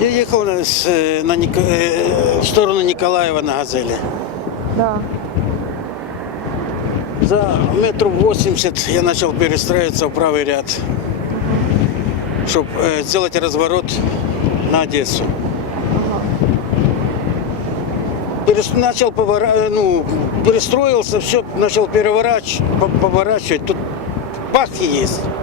Я ехал э, э, на, с, на э, в сторону Николаева на «Газели». Да. За метров 80 я начал перестраиваться в правый ряд, чтобы сделать разворот на Одессу. Перес- начал повора- ну, перестроился, все, начал переворачивать, поворачивать. Тут бах и есть.